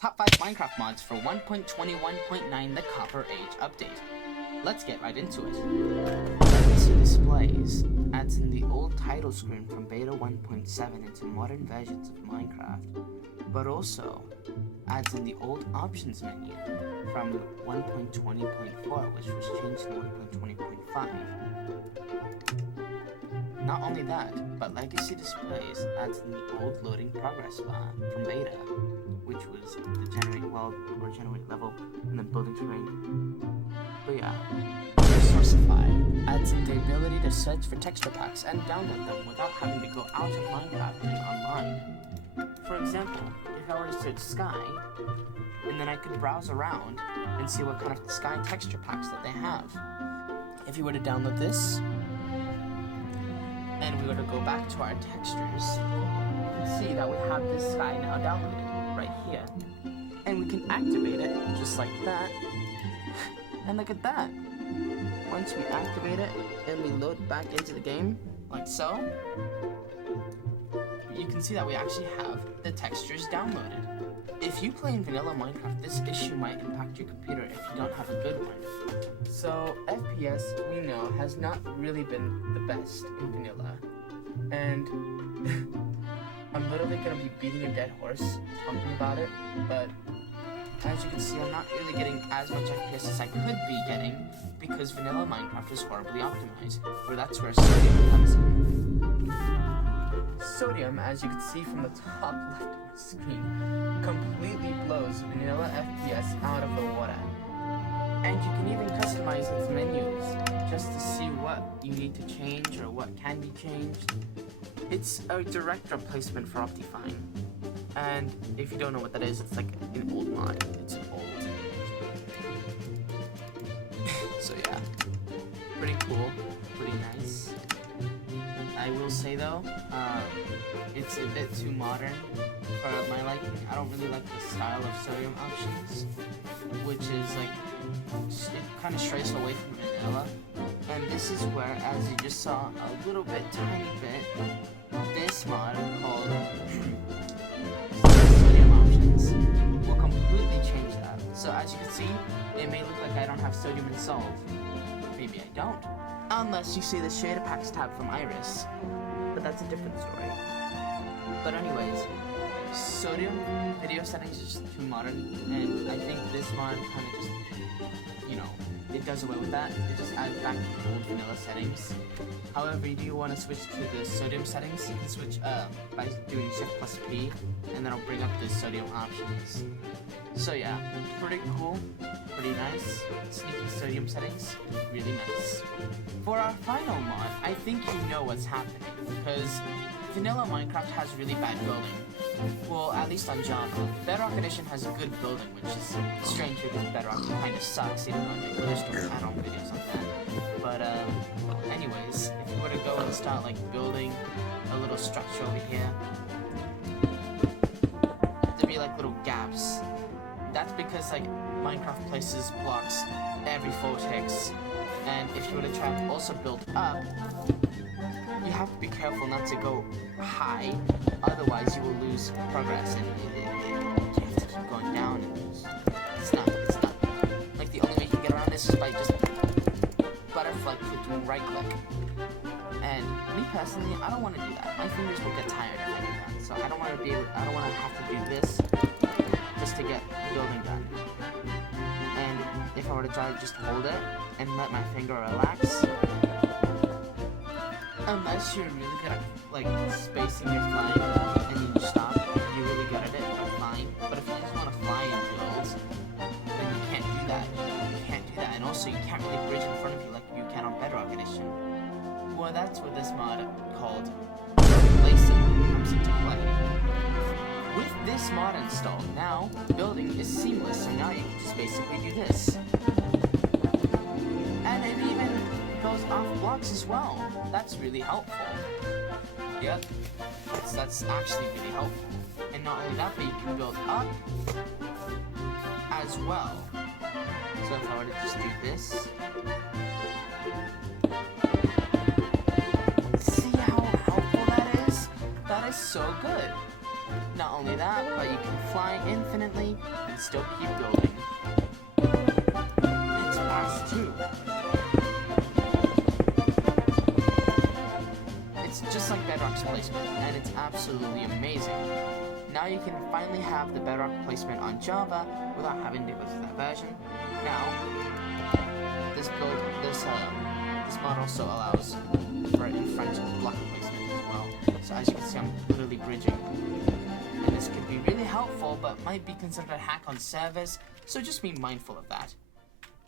Top 5 Minecraft mods for 1.21.9 The Copper Age update. Let's get right into it. Legacy displays adds in the old title screen from beta 1.7 into modern versions of Minecraft, but also adds in the old options menu from 1.20.4, which was changed to 1.20.5. Not only that, but Legacy displays adds in the old loading progress bar from beta, which was the generate world or generate level and then building terrain. But yeah, Resourcify adds in the ability to search for texture packs and download them without having to go out of Minecraft and online. For example, if I were to search sky, and then I could browse around and see what kind of sky texture packs that they have. If you were to download this, and we were to go back to our textures, you can see that we have this sky now downloaded right here. And we can activate it just like that. And look at that. Once we activate it and we load back into the game, like so, you can see that we actually have the textures downloaded. If you play in vanilla Minecraft, this issue might impact your computer if you don't have a good one. So FPS, we know, has not really been the best in vanilla. And I'm literally going to be beating a dead horse talking about it, but as you can see, I'm not really getting as much FPS as I could be getting because vanilla Minecraft is horribly optimized, where that's where Sodium comes in. Sodium, as you can see from the top left of the screen, completely blows vanilla FPS out of the water. And you can even customize its menus just to see what you need to change or what can be changed. It's a direct replacement for Optifine. And if you don't know what that is, it's like an old mod. It's old. So yeah, pretty cool, pretty nice. I will say though, it's a bit too modern for my liking. I don't really like the style of Sodium options, which is like, it kind of strays away from vanilla. And this is where, as you just saw a little bit, tiny bit, this mod called Sodium options will completely change that. So as you can see, it may look like I don't have Sodium installed. Maybe I don't. Unless you see the shader packs tab from Iris. But that's a different story. But anyways, Sodium video settings is just too modern, and I think this mod kind of just, it does away with that. It just adds back the old vanilla settings. However, if you want to switch to the Sodium settings, you can switch by doing Shift+P, and that'll bring up the Sodium options. So yeah, pretty cool, pretty nice. Sneaky Sodium settings, really nice. For our final mod, I think you know what's happening, because vanilla Minecraft has really bad building. Well, at least on Java. Bedrock Edition has a good building, which is strange because Bedrock kind of sucks, even though I make other add-on videos on that. But anyways, if you were to go and start like building a little structure over here, there'd be like little gaps. That's because like Minecraft places blocks every 4 ticks, and if you were to try to also build up, you have to be careful not to go high, otherwise you will lose progress, and you have to keep going down, and it's not. Like, the only way you can get around this is by just butterfly clicking right click. And me personally, I don't want to do that. My fingers will get tired if I do that, so I don't want to have to do this just to get building done. And if I were to try to just hold it and let my finger relax, unless you're really good at like spacing your flying and you stop, you're really good at it by flying. But if you just want to fly and build, then you can't do that. You can't do that, and also you can't really bridge in front of you like you can on Bedrock Edition. Well, that's where this mod called Replacing comes into play. With this mod installed, now building is seamless, so now you can just basically do this. And it even goes off blocks as well. That's really helpful. Yep, that's actually really helpful. And not only that, but you can build up as well. So if I were to just do this, see how helpful that is? That is so good. Not only that, but you can fly infinitely and still keep building. It's fast too. It's just like Bedrock's placement, and it's absolutely amazing. Now you can finally have the Bedrock placement on Java without having to go through that version. Now, this mod also allows for in-front block placement as well. So as you can see, I'm literally bridging. And this could be really helpful, but might be considered a hack on servers, so just be mindful of that.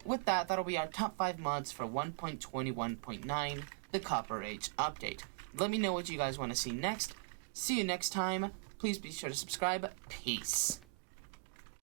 With that, that'll be our top 5 mods for 1.21.9, the Copper Age update. Let me know what you guys want to see next. See you next time. Please be sure to subscribe. Peace.